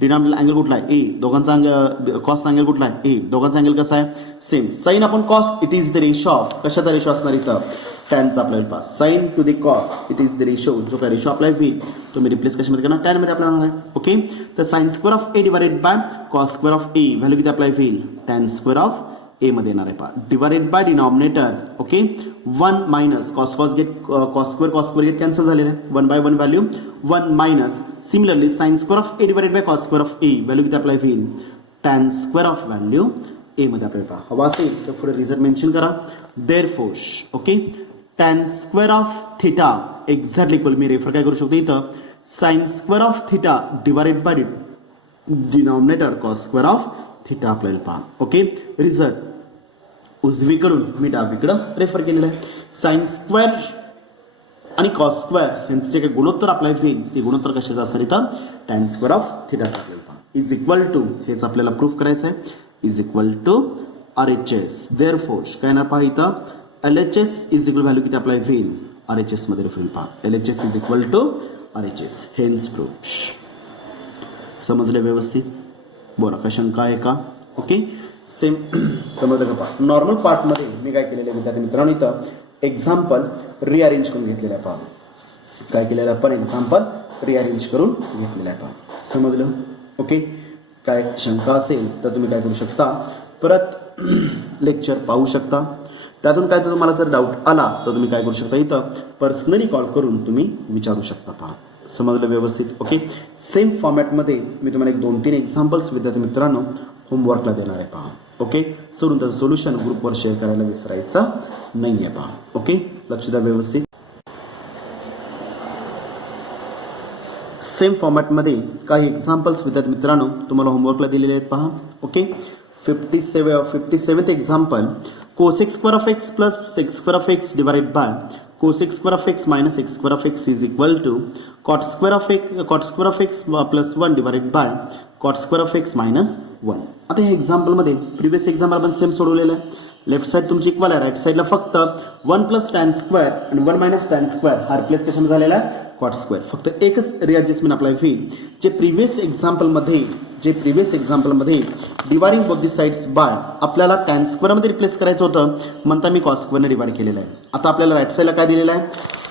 डिनॉमिनेटर अँगल कुठला आहे ए, दोघांचा अँगल कॉस अँगल कुठला आहे ए, दोघांचा अँगल कसा आहे same. Sign upon cos it is the ratio of कशाचा रेशो असणार इथं टॅनचा आपल्याला पहा sign to the cos it is the ratio जो काय रेशो अप्लाय होईल तो मी रिप्लेस कशामध्ये करणार टॅन मध्ये अप्लाय होणार आहे. ओके. तर sign square of a divided by cos square of a value किती अप्लाय होईल टॅन स्क्वेअर ऑफ ए मध्ये येणार आहे पहा divided by denominator. Okay. 1 minus cos square get cancel झालेलं आहे 1/1 value 1 minus similarly sign square of a divided by cos square of a value किती apply होईल tan square of value a मध्ये आपल्याला पहा हवा असेल तर पुढे रिझल्ट मेन्शन करा. Therefore okay tan square of theta exactly equal मी रेफर काय करू शकतो इथं sine square of theta divided by denominator cos square of theta आपल्याला पहा. ओके. रिझल्ट उजवीकडून मी डावीकडं रेफर केलेलं आहे. साइन स्क्वेअर आणि कॉस स्क्वेअर यांचे जे काही गुणोत्तर अप्लाय होईल ते गुणोत्तर कशाचं असणार इथं टॅन स्क्वेअर ऑफ थिटाचं आपल्याला पहा इज इक्वल टू हेच आपल्याला प्रूफ करायचं आहे is equal to RHS. Therefore काय ना पहा इथं LHS इज इक्वल व्हॅल्यू किती अप्लाय होईल RHS मध्ये रेफर पहा LHS is equal to RHS hence proof. समजले व्यवस्थित बोला का शंका आहे का. ओके. सेम समजलं का पहा नॉर्मल पार्टमध्ये मी काय केलेलं आहे विद्यार्थी मित्रांनो इथं एक्झाम्पल रिअरेंज करून घेतलेलं आहे पहा काय केलेलं आपण एक्झाम्पल रिअरेंज करून घेतलेलं आहे पहा समजलं. ओके. काय शंका असेल तर तुम्ही काय करू शकता परत लेक्चर पाहू शकता त्यातून काय तर तुम्हाला जर डाऊट आला तर तुम्ही काय करू शकता इथं पर्सनली कॉल करून तुम्ही विचारू शकता पहा समजलं व्यवस्थित? ओके, सेम फॉर्मॅटमध्ये मी तुम्हाला एक 2-3 एक्झाम्पल्स विद्यार्थी मित्रांनो होमवर्कला देणार आहे पहा. ओके, सोडून त्याचं सोल्युशन ग्रुपवर शेअर करायला विसरायचं नाही आहे पहा. ओके, लक्ष द्या व्यवस्थित. सेम फॉर्मॅटमध्ये काही एक्झाम्पल्स विद्यार्थी मित्रांनो तुम्हाला होमवर्कला दिलेले आहेत पहा. Okay, 57th example, cosec square of x plus sec square of x divided by cosec square of x minus sec square of x is equal to cot square of x plus 1 divided by cot square of x minus 1. आता ह्या एक्झाम्पलमध्ये previous example आपण same सोडवलेलं आहे. Left side तुमची equal आहे, right साईडला फक्त 1 plus tan square आणि 1 minus tan square हा रिप्लेस कशामध्ये झालेला आहे, कॉट स्क्वेअर. फक्त एकच रिॲडजस्टमेंट अप्लाय होईल. जे प्रिव्हियस एक्झाम्पलमध्ये dividing both the sides by आपल्याला टॅन स्क्वेअरमध्ये रिप्लेस करायचं होतं, म्हणता मी कॉट स्क्वेअरने डिवाइड केलेलं आहे. आता आपल्याला राईट साईडला काय दिलेलं आहे,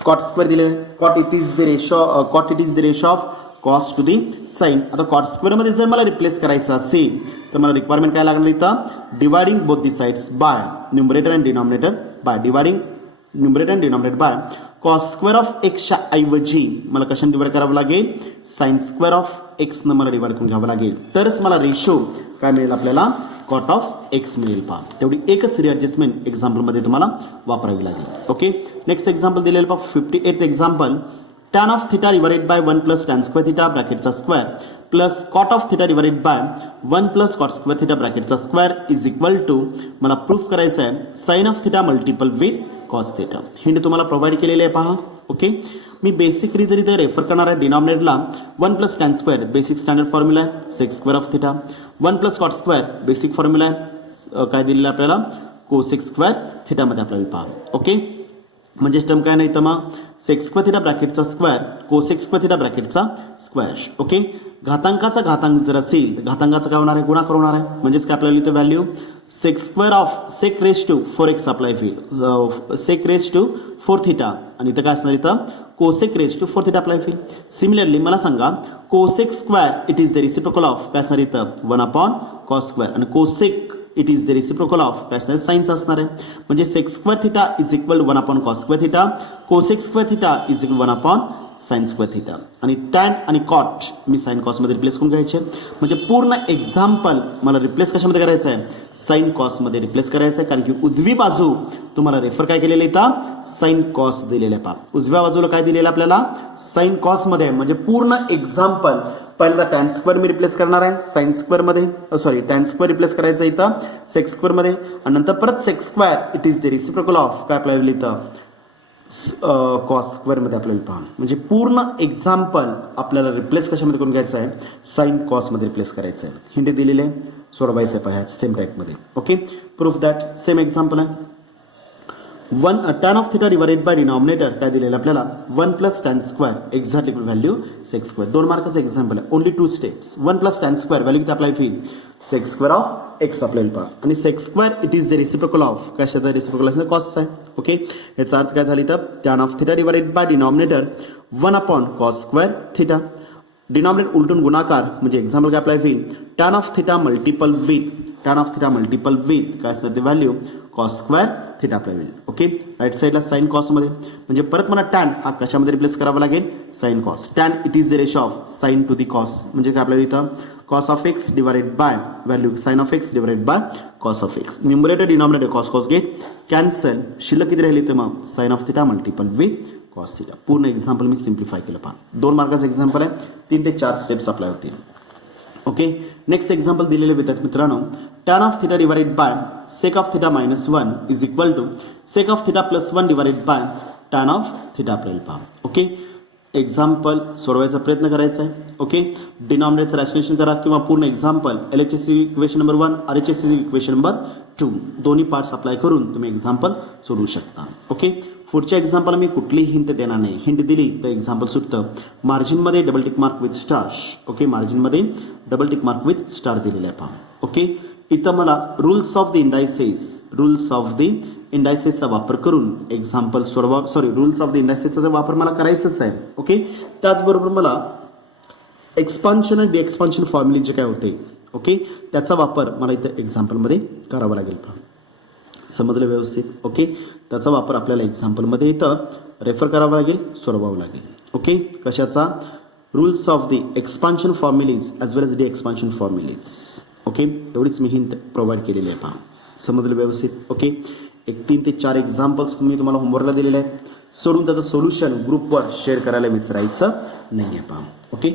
कॉट स्क्वेअर दिलेलं आहे. Cot it is the ratio of cos to the sine. आता कॉट स्क्वेअरमध्ये जर मला रिप्लेस करायचं असेल तर मला रिक्वायरमेंट काय लागणार इथं, dividing both the sides bye numerator and denominator by dividing numerator and denominator by cos square of एक्सच्या ऐवजी मला कशाने डिवाइड करावं लागेल, साइन स्क्वेअर ऑफ एक्सनं मला डिवाइड करून घ्यावं लागेल. तरच मला रेशो काय मिळेल, आपल्याला कॉट ऑफ एक्स मिळेल पहा. तेवढी एकच रिॲडजस्टमेंट एक्झाम्पलमध्ये तुम्हाला वापरावी लागेल. ओके, नेक्स्ट एक्झाम्पल दिलेलं पहा, 58th example, tan of theta divided by 1 plus tan square theta ब्रॅकेटचा square plus cot of theta divided by 1 plus cot square theta ब्रॅकेटचा स्क्वेअर इज इक्वल टू मला प्रूफ करायचं आहे sin of theta multiple with cos theta. Hint तुम्हाला provide केलेले आहे पहा. Okay, मी बेसिक रिझन इथे रेफर करणार आहे. डिनॉमिनेटरला 1 plus tan square basic standard formula आहे sec square of theta, 1 plus cot square basic formula आहे काय दिलेलं आपल्याला, कोसेक स्क्वेअर थिटामध्ये आपल्याला पहा. ओके, म्हणजे टर्म काय नाही तर मग सेक स्क्वेअर थिटा ब्रॅकेटचा स्क्वेअर कोसेक स्क्वेअर थिटा ब्रॅकेटचा स्क्वेअर. ओके, घातांकाचा घातांक जर असेल तर घातांकाचा काय होणार आहे, गुणाकार होणार आहे. म्हणजेच काय आपल्याला इथं value sec square of sec raise to 4x apply होईल, सेक रेस टू 4 थिटा आणि इथं काय असणार, इथं cosec raise to 4 theta apply होईल. सिमिलरली मला सांगा cosec square it is the reciprocal of काय असणार इथं 1 अपॉन कॉस स्क्वेअर आणि cosec it is the reciprocal of काय असणार साइन्स असणार आहे. म्हणजे sec square theta is equal 1 upon cos square theta, cosec square theta is equal 1 upon sine square theta आणि टॅन आणि कॉट मी साइन कॉसमध्ये रिप्लेस करून घ्यायचे. म्हणजे पूर्ण एक्झाम्पल मला रिप्लेस कशामध्ये करायचं आहे, साइन कॉसमध्ये रिप्लेस करायचं आहे. कारण की उजवी बाजू तुम्हाला रेफर काय केलेलं इथं, साइन कॉस दिलेलं आहे पहा. उजव्या बाजूला काय दिलेलं आपल्याला, साइन कॉसमध्ये. म्हणजे पूर्ण एक्झाम्पल पहिल्यांदा टॅन स्क्वेअर मी रिप्लेस करणार आहे साइन स्क्वेअरमध्ये, सॉरी टॅन स्क्वेअर रिप्लेस करायचं इथं सेक स्क्वेअरमध्ये आणि नंतर परत sec square it is the reciprocal of काय आपल्याला इथं कॉस स्क्वेअरमध्ये आपल्याला पहा. म्हणजे पूर्ण एक्झाम्पल आपल्याला रिप्लेस कशामध्ये करून घ्यायचं आहे, साइन कॉसमध्ये रिप्लेस करायचं आहे. हिंट दिलेले आहे, सोडवायचं आहे पहा सेम टाईपमध्ये. Okay, proof that same example आहे. tan of theta divided by denominator काय दिलेलं आपल्याला 1 plus tan square exact value sec square. 2 मार्काचं एक्झाम्पल आहे, only 2 steps. 1 plus tan square value किती अप्लाय होईल, सेक स्क्वेअर ऑफ एक्स आपल्याला पहा आणि sec square it is the reciprocal of कशाचा, रेसिप्रोकल असणार कॉसचा आहे. ओके, याचा अर्थ काय झाली तर tan of theta divided by denominator 1 upon cos square theta. Denominator उलटून गुणाकार म्हणजे एक्झाम्पल काय अप्लाय होईल, tan of theta multiple with काय असणार ते value cos square theta apply होईल. ओके, राईट साईडला साइन कॉसमध्ये. म्हणजे परत मला टॅन हा कशामध्ये रिप्लेस करावा लागेल, sine cos. Tan it is the ratio of sine to the cos. म्हणजे काय आपल्याला इथं cos of x divided bye value sine of x divided by cos of x. Numerator denominator cos cos get cancel, शिल्लक किती राहिली तर मग sine of theta multiple with cos theta. पूर्ण एक्झाम्पल मी सिम्प्लिफाय केलं पहा. 2 मार्काचं एक्झाम्पल आहे, 3 ते 4 स्टेप्स अप्लाय होतील. ओके, नेक्स्ट एक्झाम्पल दिलेले विद्यार्थी मित्रांनो, tan of theta divided by sec of theta minus 1 is equal to sec of theta plus 1 divided bye tan of theta आपल्याला पहा. ओके, एक्झाम्पल सोडवायचा प्रयत्न करायचा आहे. ओके, डिनॉमिनेटरचं रॅशनेशन करा किंवा पूर्ण example LHS equation number 1 RHS equation number 2 दोन्ही पार्ट्स अप्लाय करून तुम्ही एक्झाम्पल सोडवू शकता. ओके, पुढच्या एक्झाम्पल मी कुठलीही हिंट देणार नाही. हिंट दिली तर एक्झाम्पल सुटतं. मार्जिनमध्ये double tick mark with star. Okay, मार्जिनमध्ये double tick mark with star दिलेला आहे पहा. ओके, इथं मला रूल्स ऑफ द इंडायसेसचा वापर करून एक्झाम्पल सोडवा. रूल्स ऑफ द इंडायसेसचा वापर मला करायचंच आहे. ओके, त्याचबरोबर मला एक्सपान्शन आणि डिएक्सपान्शन फॉर्म्युले जे काय होते, ओके, त्याचा वापर मला इथं एक्झाम्पलमध्ये करावा लागेल पहा. समजलं व्यवस्थित? ओके, त्याचा वापर आपल्याला एक्झाम्पलमध्ये इथं रेफर करावा लागेल, सोडवावं लागेल. ओके, कशाचा? Rules of the expansion formulae as well as the expansion formulae. Okay, एवढीच मी हिंट प्रोव्हाइड केलेली आहे. पहा, समजलं व्यवस्थित? ओके, 3 ते 4 एक्झाम्पल्स मी तुम्हाला होमवर्कला दिलेले आहेत. सोडून त्याचं सोल्युशन ग्रुपवर शेअर करायला विसरायचं नाही आहे. पहा, ओके.